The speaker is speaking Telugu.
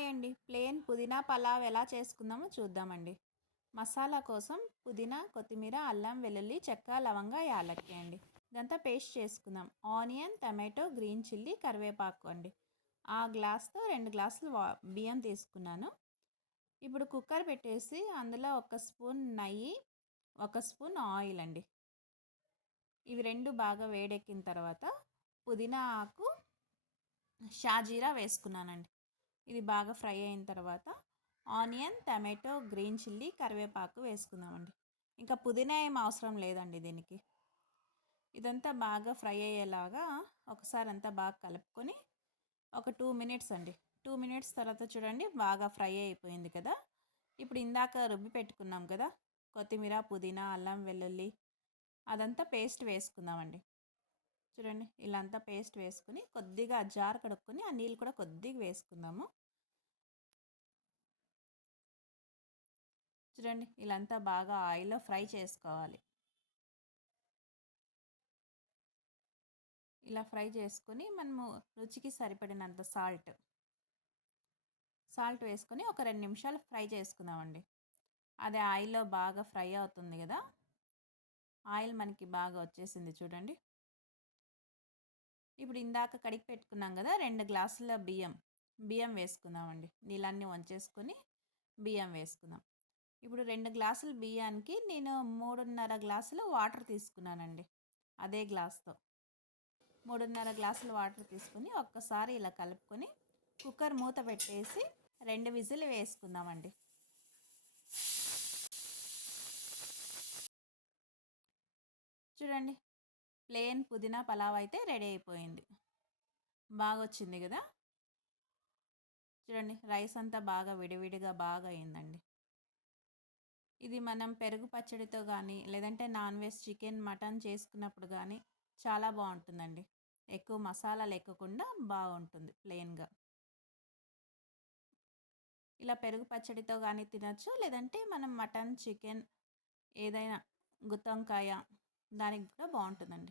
హాయ్ అండి. ప్లేన్ పుదీనా పలావ్ ఎలా చేసుకుందామో చూద్దామండి. మసాలా కోసం పుదీనా, కొత్తిమీర, అల్లం, వెల్లుల్లి, చెక్క, లవంగ, యాలక్కి అండి. ఇదంతా పేస్ట్ చేసుకుందాం. ఆనియన్, టమాటో, గ్రీన్ చిల్లీ, కరివేపాకు అండి. ఆ గ్లాస్తో 2 గ్లాసులు బియ్యం తీసుకున్నాను. ఇప్పుడు కుక్కర్ పెట్టేసి అందులో 1 స్పూన్ నెయ్యి, 1 స్పూన్ ఆయిల్ అండి. ఇవి 2 బాగా వేడెక్కిన తర్వాత పుదీనా ఆకు, షాజీరా వేసుకున్నానండి. ఇది బాగా ఫ్రై అయిన తర్వాత ఆనియన్, టమాటో, గ్రీన్ చిల్లీ, కరివేపాకు వేసుకుందామండి. ఇంకా పుదీనా ఏం అవసరం లేదండి దీనికి. ఇదంతా బాగా ఫ్రై అయ్యేలాగా ఒకసారి అంతా బాగా కలుపుకొని ఒక 2 మినిట్స్ అండి. 2 మినిట్స్ తర్వాత చూడండి బాగా ఫ్రై అయిపోయింది కదా. ఇప్పుడు ఇందాక రుబ్బి పెట్టుకున్నాం కదా, కొత్తిమీర, పుదీనా, అల్లం, వెల్లుల్లి, అదంతా పేస్ట్ వేసుకుందామండి. చూడండి ఇలా అంతా పేస్ట్ వేసుకుని కొద్దిగా జార్ కడుక్కొని ఆ నీళ్ళు కూడా కొద్దిగా వేసుకుందాము. చూడండి ఇలా అంతా బాగా ఆయిల్లో ఫ్రై చేసుకోవాలి. ఇలా ఫ్రై చేసుకొని మనము రుచికి సరిపడినంత సాల్ట్ వేసుకొని ఒక 2 నిమిషాలు ఫ్రై చేసుకుందామండి. అది ఆయిల్లో బాగా ఫ్రై అవుతుంది కదా. ఆయిల్ మనకి బాగా వచ్చేసింది చూడండి. ఇప్పుడు ఇందాక కడిగి పెట్టుకున్నాం కదా 2 గ్లాసుల బియ్యం వేసుకుందామండి. నీళ్ళన్నీ వంచేసుకొని బియ్యం వేసుకుందాం. ఇప్పుడు 2 గ్లాసుల బియ్యానికి నేను 3:30 గ్లాసులు వాటర్ తీసుకున్నానండి. అదే గ్లాస్తో 3:30 గ్లాసులు వాటర్ తీసుకొని ఒక్కసారి ఇలా కలుపుకొని కుక్కర్ మూత పెట్టేసి 2 విజిల్ వేసుకుందామండి. చూడండి ప్లేన్ పుదీనా పలావ్ అయితే రెడీ అయిపోయింది. బాగా వచ్చింది కదా. చూడండి రైస్ అంతా బాగా విడివిడిగా బాగా అయిందండి. ఇది మనం పెరుగు పచ్చడితో కానీ లేదంటే నాన్ వెజ్ చికెన్, మటన్ చేసుకున్నప్పుడు కానీ చాలా బాగుంటుందండి. ఎక్కువ మసాలా లేకుండా బాగుంటుంది ప్లెయిన్గా. ఇలా పెరుగు పచ్చడితో కానీ తినచ్చు, లేదంటే మనం మటన్, చికెన్ ఏదైనా గుత్తొంకాయ దానికి కూడా బాగుంటుందండి.